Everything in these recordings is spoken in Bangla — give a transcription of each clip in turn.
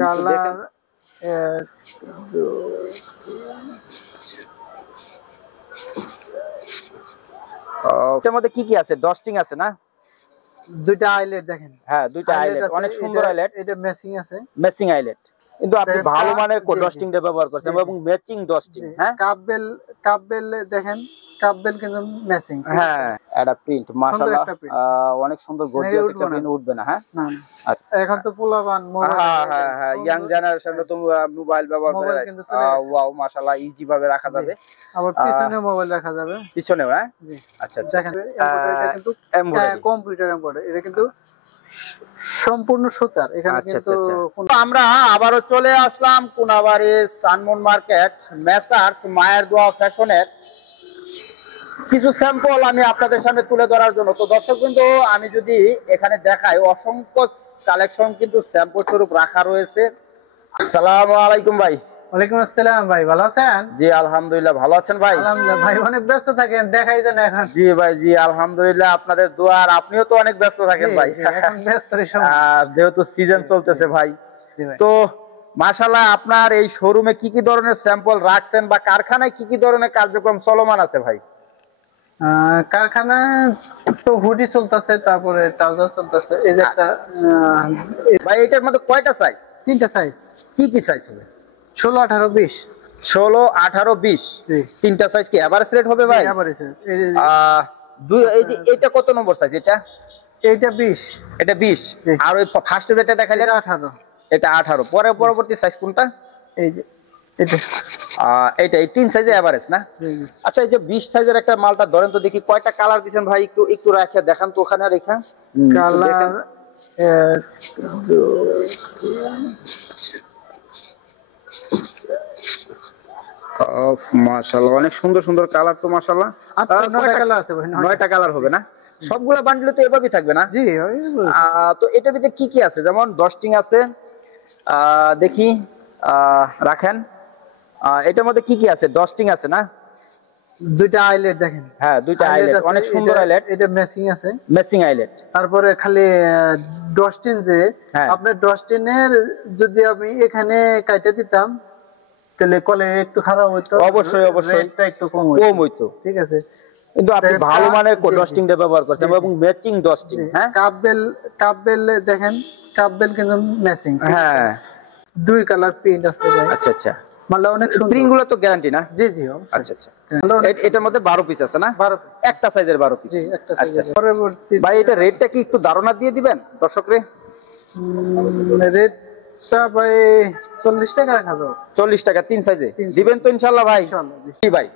কালার এর মধ্যে কি কি আছে? ডস্টিং আছে না? দুইটা আইলেট দেখেন। হ্যাঁ, দুইটা আইলেট, অনেক সুন্দর আইলেট। এটা ম্যাচিং আছে, ম্যাচিং আইলেট। কিন্তু আপনি ভালো মানের ডস্টিং টা ব্যবহার করছেন এবং ম্যাচিং ডস্টিং। হ্যাঁ, কাপ বেল দেখেন, কাপ বেল কিন্তু ম্যাচিং। হ্যাঁ, এটা প্রিন্ট মাশাআল্লাহ অনেক সুন্দর গর্জিয়াস একটা প্রিন্ট উঠবে না? হ্যাঁ, না এখন তো পোলাপান মোবাইল, হ্যাঁ ইয়াং জেনারেশনে তো মোবাইল ব্যবহার করে। ওয়াও মাশাআল্লাহ, ইজি ভাবে রাখা যাবে। আবার পিছনে মোবাইল রাখা যাবে, পিছনেও। হ্যাঁ, আচ্ছা আচ্ছা। দেখেন এটা কিন্তু কম্পিউটার এমব্রয়ডারি, এটা কিন্তু সম্পূর্ণ সুতার। এখানে কিন্তু আমরা আবারও চলে আসলাম কোনাবাড়ি সানমুন মার্কেট মেসার্স মায়ের দোয়া ফ্যাশনের কিছু স্যাম্পল আমি আপনাদের সামনে তুলে ধরার জন্য। তো দর্শকবৃন্দ, আমি যদি এখানে দেখাই, অসংখ্য কালেকশন কিন্তু স্যাম্পল স্বরূপ রাখা রয়েছে। আসসালামু আলাইকুম ভাই। ওয়ালাইকুম আসসালাম ভাই, ভালো আছেন? জি আলহামদুলিল্লাহ, ভালো আছেন ভাই? আলহামদুলিল্লাহ ভাই, অনেক ব্যস্ত থাকেন, দেখাই দেন এখন। জি ভাই, জি আলহামদুলিল্লাহ, আপনাদের দোয়া, আর আপনিও তো অনেক ব্যস্ত থাকেন ভাই, যেহেতু সিজন চলতেছে ভাই। তো মাশাআল্লাহ, আপনার এই শোরুমে কি কি ধরনের স্যাম্পল রাখছেন বা কারখানায় কি কি ধরনের কার্যক্রম চলমান আছে ভাই? কারখানায় তো হুডি চলতেছে, তারপরে ট্রাউজার চলতেছে। এই যে একটা ভাই, এটার মধ্যে কয়টা সাইজ? তিনটা সাইজ। কি কি সাইজ হবে? 16, 18, 20। 16, 18, 20 তিনটা সাইজ কি এভারেজ রেট হবে ভাই? এভারেজ। এই যে এটা কত নম্বর সাইজ? এটা 20। এটা 20। আর ওই ফার্স্টে যেটা দেখাইলেন 18। এটা 18। পরবর্তী সাইজ কোনটা? এই যে এটা এই তিন সাইজে এভারেজ না? আচ্ছা, এই যে 20 সাইজের একটা মালটা ধরেন তো দেখি, কয়টা কালার দিবেন ভাই? একটু রাখা দেখান তো, ওখানে রেখা কালার মাশাআল্লাহ, অনেক সুন্দর সুন্দর কালার তো মাশাআল্লাহ। 9টা কালার আছে ভাই। 9টা কালার হবে না? সবগুলা বান্ডেলে তো এভাবেই থাকবে না? জি। তো এটার ভিতরে কি কি আছে? যেমন ডস্টিং আছে, দেখি রাখেন। এটার মধ্যে কি কি আছে? ডস্টিং আছে না? দুইটা আইলেট দেখেন। হ্যাঁ, দুইটা আইলেট, অনেক সুন্দর আইলেট। এটা ম্যাচিং আছে, ম্যাচিং আইলেট। তারপরে খালি ডস্টিন, যে আপনার ডস্টিনের যদি আমি এখানে কাইটা দিতাম তাহলে কোয়ালিটি একটু খারাপ হইতো। অবশ্যই রেটটা একটু কম হইতো। ঠিক আছে, কিন্তু আপনি ভালো মানের ডস্টিং টা ব্যবহার করছেন এবং ম্যাচিং ডস্টিং। হ্যাঁ, কাপ বেল দেখেন, কাপ বেল কিন্তু ম্যাচিং। হ্যাঁ, দুই কালার প্রিন্ট আছে ভাই। আচ্ছা আচ্ছা। মালটা অনেক সুন্দর। প্রিন্ট গুলো তো গ্যারান্টি না? জি জি। আচ্ছা আচ্ছা। এটার মধ্যে 12 পিস আছে না? 12, একটা সাইজের 12 পিস। আচ্ছা। পরবর্তী ভাই, এটা রেটটা কি একটু ধারণা দিয়ে দিবেন দর্শকরে? রেটটা ভাই 40 টাকা রাখা যাবে। 40 টাকা 3 সাইজে দিবেন তো ইনশাআল্লাহ ভাই? ইনশাআল্লাহ। জি ভাই।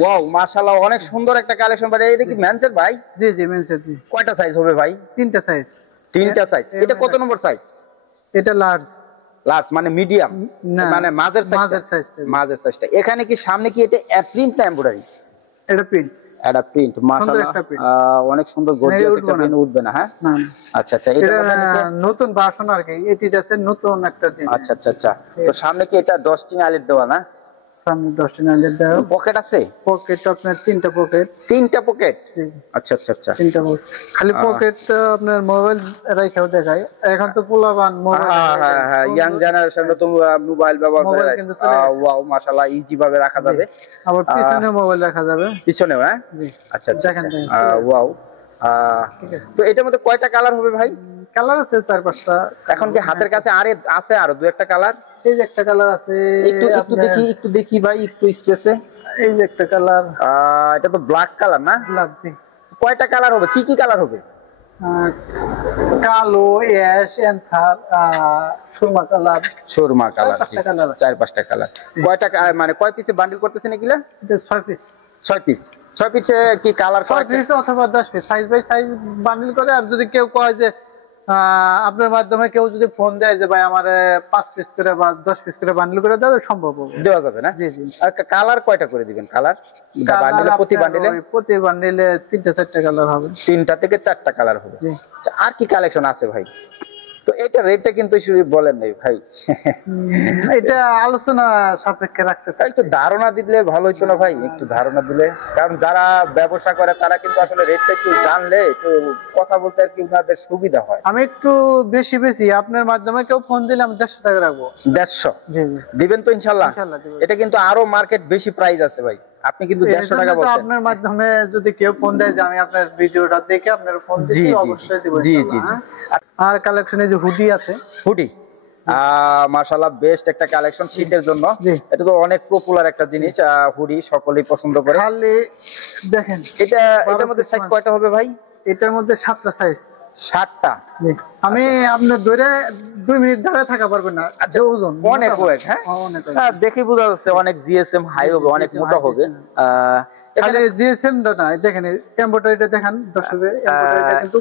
ওয়াও মাশাআল্লাহ, অনেক সুন্দর একটা কালেকশন ভাই। এটা কি মেন্সের ভাই? জি জি, মেন্সের। কয়টা সাইজ হবে ভাই? তিনটা সাইজ। তিনটা সাইজ। এটা কত নম্বর সাইজ? এটা লার্জ। লার্জ মানে মিডিয়াম, মানে মাঝের সাইজটা। এখানে কি সামনে কি এটা প্রিন্ট না এমব্রয়ডারি? এটা প্রিন্ট। এটা প্রিন্ট মাশাআল্লাহ, অনেক সুন্দর গর্জিয়াস একটা প্রিন্ট উঠবে না? হ্যাঁ, আচ্ছা আচ্ছা। এটা নতুন ভার্সন আর কি, এটা আছে নতুন একটা দিন। আচ্ছা আচ্ছা আচ্ছা। তো সামনে কি এটা ডস্টিং আইলেট দেওয়া না? সামনে ডস্টিং আইলেট দেওয়া। পকেট আছে? পকেট আপনার 3টা পকেট। 3টা পকেট? আচ্ছা আচ্ছা আচ্ছা। 3টা পকেট। খালি পকেট আপনার মোবাইল রাখাও দেখায়। এখন তো পোলাপান মোবাইল, হ্যাঁ ইয়াং জেনারেশনে তো মোবাইল ব্যবহার করে। ওয়াও মাশাআল্লাহ, ইজি ভাবে রাখা যাবে। আবার পিছনে মোবাইল রাখা যাবে, পিছনেও। হ্যাঁ, আচ্ছা আচ্ছা। ওয়াও। তো এটার মধ্যে কয়টা কালার হবে ভাই? কালার আছে 4-5টা। এখন কি হাতের কাছে আছে আরো 2-1টা কালার? এই যে একটা কালার আছে, একটু দেখি ভাই, একটু স্পেসে। এই যে একটা কালার। এটা তো ব্ল্যাক কালার না? ব্ল্যাক। জি। কয়টা কালার হবে? কি কি কালার হবে? কালো, অ্যাশ, এন্থার, সুরমা কালার। 4-5টা কালার। কয়টা মানে কয় পিসে বান্ডেল করতেছেন এগুলা? 6 পিস। 6 পিস। 6 পিসে কি কালার? 6 পিস অথবা 10 piece, size by size bundle করে। আর যদি কেউ কয় যে আপনার মাধ্যমে কেউ যদি ফোন দেয় যে ভাই আমার 5 পিস করে বা 10 পিস করে বান্ডেল করে দেওয়া সম্ভব হবে, দেওয়া যাবে না? জি জি। আর কালার কয়টা করে দিবেন? কালার প্রতি বান্ডেলে 3টা 4টা কালার হবে। 3টা থেকে 4টা কালার হবে। আর কি কালেকশন আছে ভাই? তো এটা রেটটা কিন্তু শুধু বলেন নাই ভাই। এটা আলোচনা সাপেক্ষে রাখতে চাই। একটু ধারণা দিলে ভালো হতো না ভাই, একটু ধারণা দিলে, কারণ যারা ব্যবসা করে তারা কিন্তু আসলে রেটটা একটু জানলে একটু কথা বলতে আর কি ওনাদের সুবিধা হয়। আমি একটু বেশি বেশি আপনার মাধ্যমে কেউ ফোন দিলে আমি 150 টাকা রাখবো। 150 জি জি দিবেন তো ইনশাল্লাহ? ইনশাআল্লাহ দিব। এটা কিন্তু আরো মার্কেট বেশি প্রাইস আছে ভাই, আপনি কিন্তু 150 টাকা বলছেন। আপনার মাধ্যমে যদি কেউ ফোন দেয় যে আমি আপনার ভিডিওটা দেখে আপনার ফোন জি দিই, জি অবশ্যই দিব। জি জি ইনশাআল্লাহ, জি। হ্যাঁ। আর কালেকশনে যে হুডি আছে, হুডি মাশাআল্লাহ বেস্ট একটা কালেকশন শীতের জন্য। জি। এটা তো অনেক পপুলার একটা জিনিস, হুডি সকলেই পছন্দ করে। খালি দেখেন এটার মধ্যে সাইজ কয়টা হবে ভাই? এটার মধ্যে 7টা সাইজ। 7টা? আমি আপনার ধরে 2 মিনিট ধরে থাকা পারবেন না। আচ্ছা, ওজন অনেক ওয়েট। হ্যাঁ অনেক দেখি বোঝা যাচ্ছে অনেক জিএসএম হাই হবে, অনেক মোটা হবে। খালি জিএসএম টা না, দেখেন এমব্রয়ডারিটা দেখেন দর্শকদের, এমব্রয়ডারিটা কিন্তু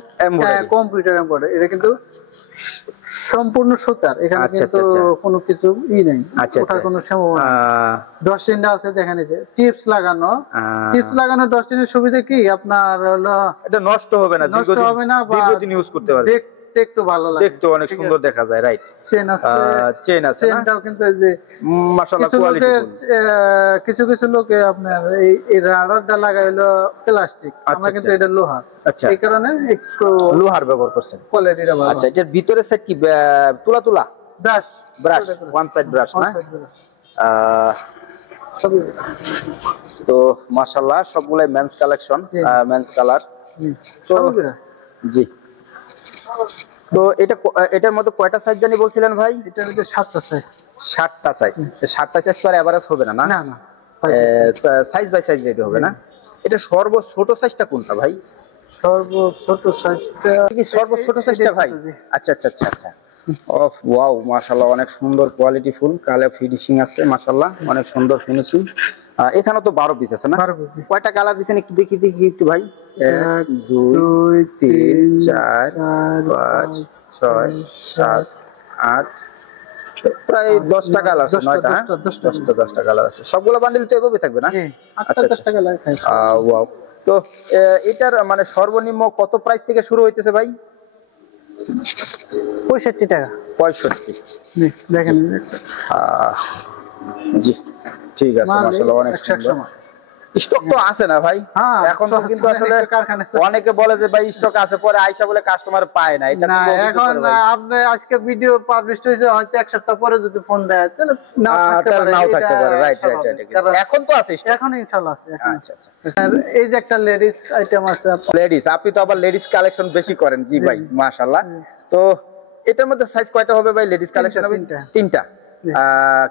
কম্পিউটার এমব্রয়ডারি, এটা কিন্তু সম্পূর্ণ সুতার, এখানে কিন্তু কোনো কিছু নেই, ওঠার কোনো সম্ভাবনা। 10 টিনটা আছে, দেখেন এই যে টিপস লাগানো, টিপস লাগানো 10 টিনের সুবিধা কি আপনার হলো এটা নষ্ট হবে না, নষ্ট হবে না, দীর্ঘদিন ইউজ করতে পারবে, দেখতে একটু ভালো লাগে, দেখতে অনেক সুন্দর দেখা যায়। রাইট, চেন আছে, চেন আছে না? চেনটাও কিন্তু এই যে মাশাআল্লাহ কোয়ালিটি। কিছু কিছু লোকে আপনার এই রাডারটা লাগাইলো প্লাস্টিক, আমরা কিন্তু এটা লোহার। আচ্ছা, এই কারণে একটু লোহার ব্যবহার করছেন, কোয়ালিটিটা ভালো। আচ্ছা, এটার ভিতরে সেট কি তুলা তুলা ব্রাশ, ওয়ান সাইড ব্রাশ না? তো মাশাআল্লাহ সবগুলাই মেন্স কালেকশন, মেন্স কালার। তো জি, তো এটার মধ্যে কয়টা সাইজ জানি বলছিলেন ভাই? এটার মধ্যে 7টা সাইজ। 7টা সাইজ। 7টা সাইজ পরে এভারেজ হবে না? না না, সাইজ বাই সাইজ রেডি হবে না? এটা সর্বছোট সাইজটা কোনটা ভাই? সর্বছোট সাইজটা কি সর্বছোট সাইজটা ভাই? আচ্ছা আচ্ছা আচ্ছা আচ্ছা। অফ ওয়াও, মাশাআল্লাহ অনেক সুন্দর কোয়ালিটি ফুল, কালার ফিনিশিং আছে মাশাআল্লাহ, অনেক সুন্দর ফিনিশিং। এখানে তো 12 পিস আছে না? কয়টা কালার দিবেন একটু দেখি একটু ভাই? 1 2 3 4 5 6 7 8, প্রায় 10টা কালার আছে, 9টা। 10টা কালার আছে, সবগুলো বান্ডিল তো এভাবে থাকবে না? আচ্ছা 10টা কালার। ওয়াও। তো এটার মানে সর্বনিম্ন কত প্রাইস থেকে শুরু হইতেছে ভাই? 65 টাকা। 65? দেখেন জি, ঠিক আছে মাশাআল্লাহ, অনেক সুন্দর। স্টক তো আছে না ভাই? এখন তো কিন্তু আসলে অনেকে বলে যে ভাই স্টক আছে, পরে আইসা বলে কাস্টমার পায় না। এটা না, এখন আপনি আজকে ভিডিও পাবলিশ হয়েছে, হয়তো এক সপ্তাহ পরে যদি ফোন দেয় তাহলে নাও থাকতে পারে। Right right right. এখন তো আছে, এখন ইনশাআল্লাহ আছে। আচ্ছা আচ্ছা। এই যে একটা লেডিস আইটেম আছে, লেডিস, আপনি তো আবার লেডিস কালেকশন বেশি করেন। জি ভাই মাশাআল্লাহ। তো এটার মধ্যে সাইজ কয়টা হবে ভাই? লেডিস কালেকশন হবে 3টা।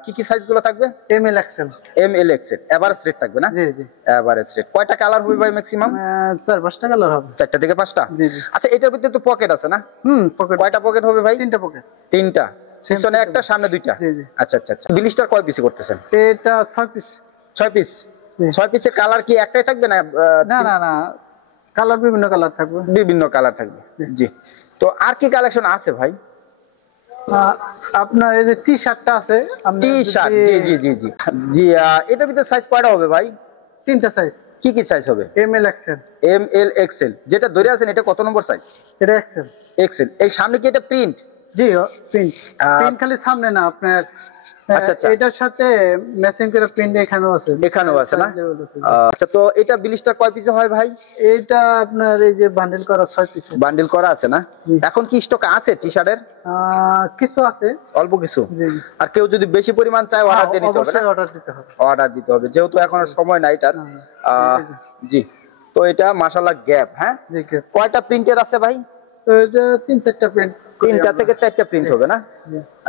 কি কি সাইজ গুলো থাকবে? M L XL. M L XL average rate থাকবে না? জি জি, এভারেজ রেট। কয়টা কালার হবে ভাই ম্যাক্সিমাম? 4-5টা কালার হবে। 4টা থেকে 5টা? জি জি। আচ্ছা, এটার ভিতরে তো পকেট আছে না? পকেট। কয়টা পকেট হবে ভাই? 3টা পকেট। 3টা, পিছনে একটা, সামনে 2টা। জি জি। আচ্ছা আচ্ছা আচ্ছা। বিলিস্টার কয় পিস করতেছেন? এটা 6 পিস। 6 পিস? 6 পিসের কালার কি একটাই থাকবে না? না না না, কালার বিভিন্ন কালার থাকবে। বিভিন্ন কালার থাকবে। জি। তো আর কি কালেকশন আছে ভাই? আপনার এই যে টি শার্টটা আছে, টি শার্ট। জি জি জি জি জি। এটার ভিতরে সাইজ কয়টা হবে ভাই? 3টা সাইজ। কি কি সাইজ হবে? M L XL. M L XL. যেটা ধরে আছেন এটা কত নম্বর সাইজ? এটা এক্সেল। এক্সেল। এই সামনে কি এটা প্রিন্ট? জি প্রিন্ট। প্রিন্ট খালি সামনে না, আপনার আচ্ছা আচ্ছা, এটার সাথে ম্যাচিং করে প্রিন্ট এখানেও আছে। এখানেও আছে না? আচ্ছা, তো এটা বিলিস্টার কয় পিস হয় ভাই? এটা আপনার এই যে বান্ডেল করা 6 পিস। বান্ডেল করা আছে না? এখন কি স্টক আছে টি শার্টের? কিছু আছে, অল্প কিছু। আর কেউ যদি বেশি পরিমাণ চায় অর্ডার দিয়ে নিতে হবে না? অর্ডার দিতে হবে। অর্ডার দিতে হবে, যেহেতু এখন সময় নাই তার। জি। তো এটা মাশাআল্লাহ গ্যাপ। হ্যাঁ, কয়টা প্রিন্টের আছে ভাই? এটা 3-4টা প্রিন্ট। 3টা থেকে 4টা প্রিন্ট হবে না?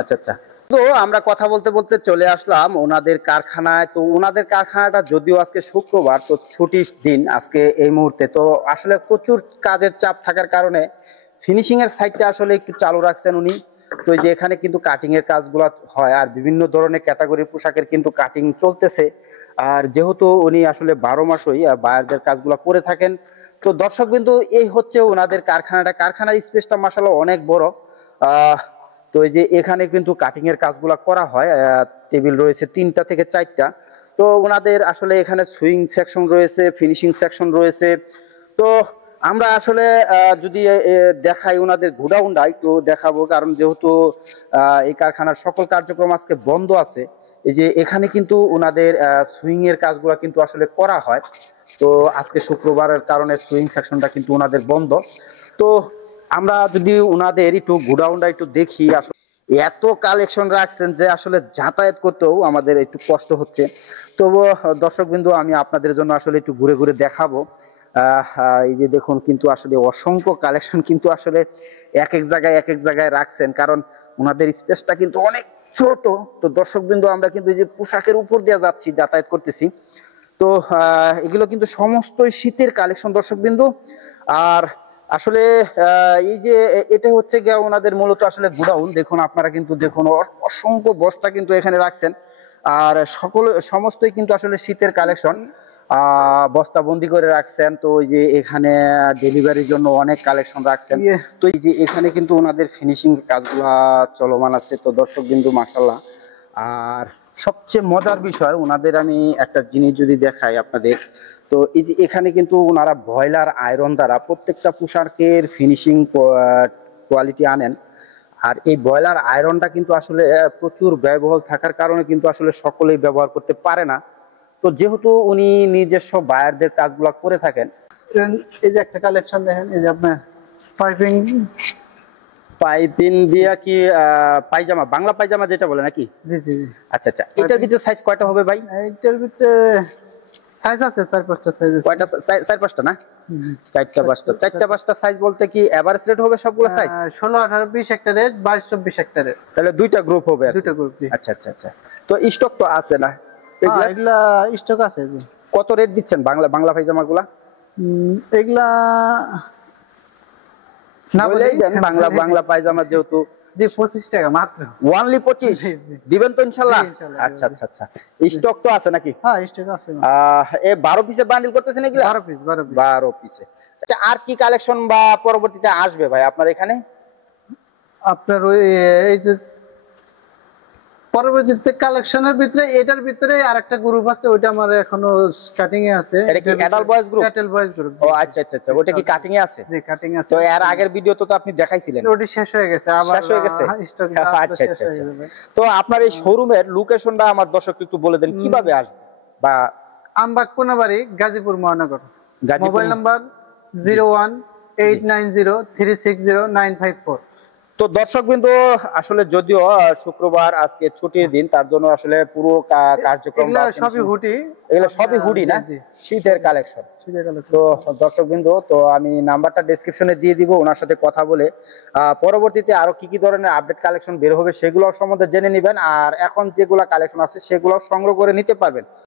আচ্ছা আচ্ছা। তো আমরা কথা বলতে বলতে চলে আসলাম ওনাদের কারখানায়। তো ওনাদের কারখানাটা যদিও আজকে শুক্রবার, তো ছুটির দিন আজকে এই মুহূর্তে, তো আসলে প্রচুর কাজের চাপ থাকার কারণে ফিনিশিং এর সাইডটা আসলে একটু চালু রাখছেন উনি। তো যে এখানে কিন্তু কাটিং এর কাজগুলো হয়, আর বিভিন্ন ধরনের ক্যাটাগরির পোশাকের কিন্তু কাটিং চলতেছে। আর যেহেতু উনি আসলে 12 মাসই বায়ারদের কাজগুলো করে থাকেন। তো দর্শক বিন্দু, এই হচ্ছে ওনাদের কারখানাটা। কারখানার স্পেসটা মাশাআল্লাহ অনেক বড়। তো এই যে এখানে কিন্তু কাটিং এর কাজগুলো করা হয়। টেবিল রয়েছে 3টা থেকে 4টা। তো ওনাদের আসলে এখানে সুইং সেকশন রয়েছে, ফিনিশিং সেকশন রয়েছে। তো আমরা আসলে যদি দেখাই ওনাদের গোডাউনটা একটু দেখাবো, কারণ যেহেতু এই কারখানার সকল কার্যক্রম আজকে বন্ধ আছে। এই যে এখানে কিন্তু ওনাদের সুইং এর কাজগুলো কিন্তু আসলে করা হয়। তো আজকে শুক্রবারের কারণে সুইং সেকশনটা কিন্তু ওনাদের বন্ধ। তো আমরা যদি ওনাদের একটু গোডাউনটা একটু দেখি, আসলে এত কালেকশন রাখছেন যে আসলে যাতায়াত করতেও আমাদের একটু কষ্ট হচ্ছে। তবুও দর্শকবৃন্দু, আমি আপনাদের জন্য আসলে একটু ঘুরে ঘুরে দেখাবো। এই যে দেখুন, কিন্তু আসলে অসংখ্য কালেকশন কিন্তু আসলে এক এক জায়গায় রাখছেন, কারণ ওনাদের স্পেসটা কিন্তু অনেক ছোট। তো দর্শকবৃন্দু, আমরা কিন্তু এই যে পোশাকের উপর দিয়ে যাচ্ছি, যাতায়াত করতেছি। তো এগুলো কিন্তু সমস্তই শীতের কালেকশন দর্শকবৃন্দু। আর আসলে এই যে এটা হচ্ছে গিয়ে ওনাদের মূলত আসলে গোডাউন। দেখুন আপনারা কিন্তু দেখুন, অসংখ্য বস্তা কিন্তু এখানে রাখছেন। আর সমস্তই কিন্তু আসলে শীতের কালেকশন, বস্তা বন্দি করে রাখছেন। তো ওই যে এখানে ডেলিভারির জন্য অনেক কালেকশন রাখছেন। তো এই যে এখানে কিন্তু ওনাদের ফিনিশিং কাজগুলা চলমান আছে। তো দর্শকবৃন্দু, মাশাআল্লাহ। আর সবচেয়ে মজার বিষয়, ওনাদের আমি একটা জিনিস যদি দেখাই আপনাদের, তো এই যে এখানে কিন্তু ওনারা বয়লার আয়রন দ্বারা প্রত্যেকটা পোশাকের ফিনিশিং কোয়ালিটি আনেন। আর এই বয়লার আয়রনটা কিন্তু আসলে প্রচুর ব্যয়বহুল থাকার কারণে কিন্তু আসলে সকলেই ব্যবহার করতে পারে না। তো যেহেতু উনি নিজস্ব বায়ারদের কাজগুলো করে থাকেন। এই যে একটা কালেকশন দেখেন, এই যে আপনার পাইপিং দিয়া কি পায়জামা, বাংলা পায়জামা যেটা বলে নাকি? জি জি জি। আচ্ছা আচ্ছা, এটার ভিতরে সাইজ কয়টা হবে ভাই? এইটার ভিতরে সাইজ আছে 4-5টা সাইজ আছে। কয়টা? 4-5টা না? 4-5টা। 4-5টা সাইজ বলতে কি এভারেজ রেট হবে সবগুলো সাইজ? 16, 18, 20 একটা রেট, 22, 24 একটা রেট। তাহলে দুইটা গ্রুপ হবে? দুইটা গ্রুপ। আচ্ছা আচ্ছা আচ্ছা। তো স্টক তো আছে না? এগুলা স্টক আছে। কত রেট দিচ্ছেন বাংলা পায়জামাগুলা? এগুলা না বলেই দেন। বাংলা পায়জামা যেহেতু 25 টাকা মাত্র। ওনলি 25 দিবেন তো ইনশাআল্লাহ? আচ্ছা আচ্ছা আচ্ছা। স্টক তো আছে নাকি? হ্যাঁ, স্টক আছে। এই 12 পিসে বান্ডিল করতেছেন এগুলা? 12 পিসে। আচ্ছা, আর কি কালেকশন বা পরবর্তীতে আসবে ভাই আপনার এখানে? আপনার ওই এই যে পরবর্তীতে কালেকশনের ভিতরে, এটার ভিতরে আরেকটা গ্রুপ আছে, ওইটা আমার এখনো কাটিং এ আছে। এটা কি adult boys group? Adult boys group. ও আচ্ছা আচ্ছা আচ্ছা, ওটা কি কাটিং এ আছে? জি, কাটিং আছে। তো এর আগের ভিডিওতে তো আপনি দেখাইছিলেন। ওটা শেষ হয়ে গেছে, আবার শেষ হয়ে গেছে। স্টক আচ্ছা আচ্ছা। তো আপনার এই শোরুমের লোকেশনটা আমার দর্শককে একটু বলে দেন, কিভাবে আসবে? বা আমবাগ কোনাবাড়ি, গাজীপুর মহানগর। Mobile number 018903600954। তো দর্শকবৃন্দু, আসলে যদিও শুক্রবার আজকে ছুটির দিন, তার জন্য আসলে পুরো কার্যক্রম সবই হুডি না, শীতের কালেকশন। তো দর্শকবৃন্দু, তো আমি নাম্বারটা ডেসক্রিপশনে দিয়ে দিব, ওনার সাথে কথা বলে পরবর্তীতে আরো কি কি ধরনের আপডেট কালেকশন বের হবে সেগুলো সম্বন্ধে জেনে নেবেন। আর এখন যেগুলা কালেকশন আছে সেগুলো সংগ্রহ করে নিতে পারবেন।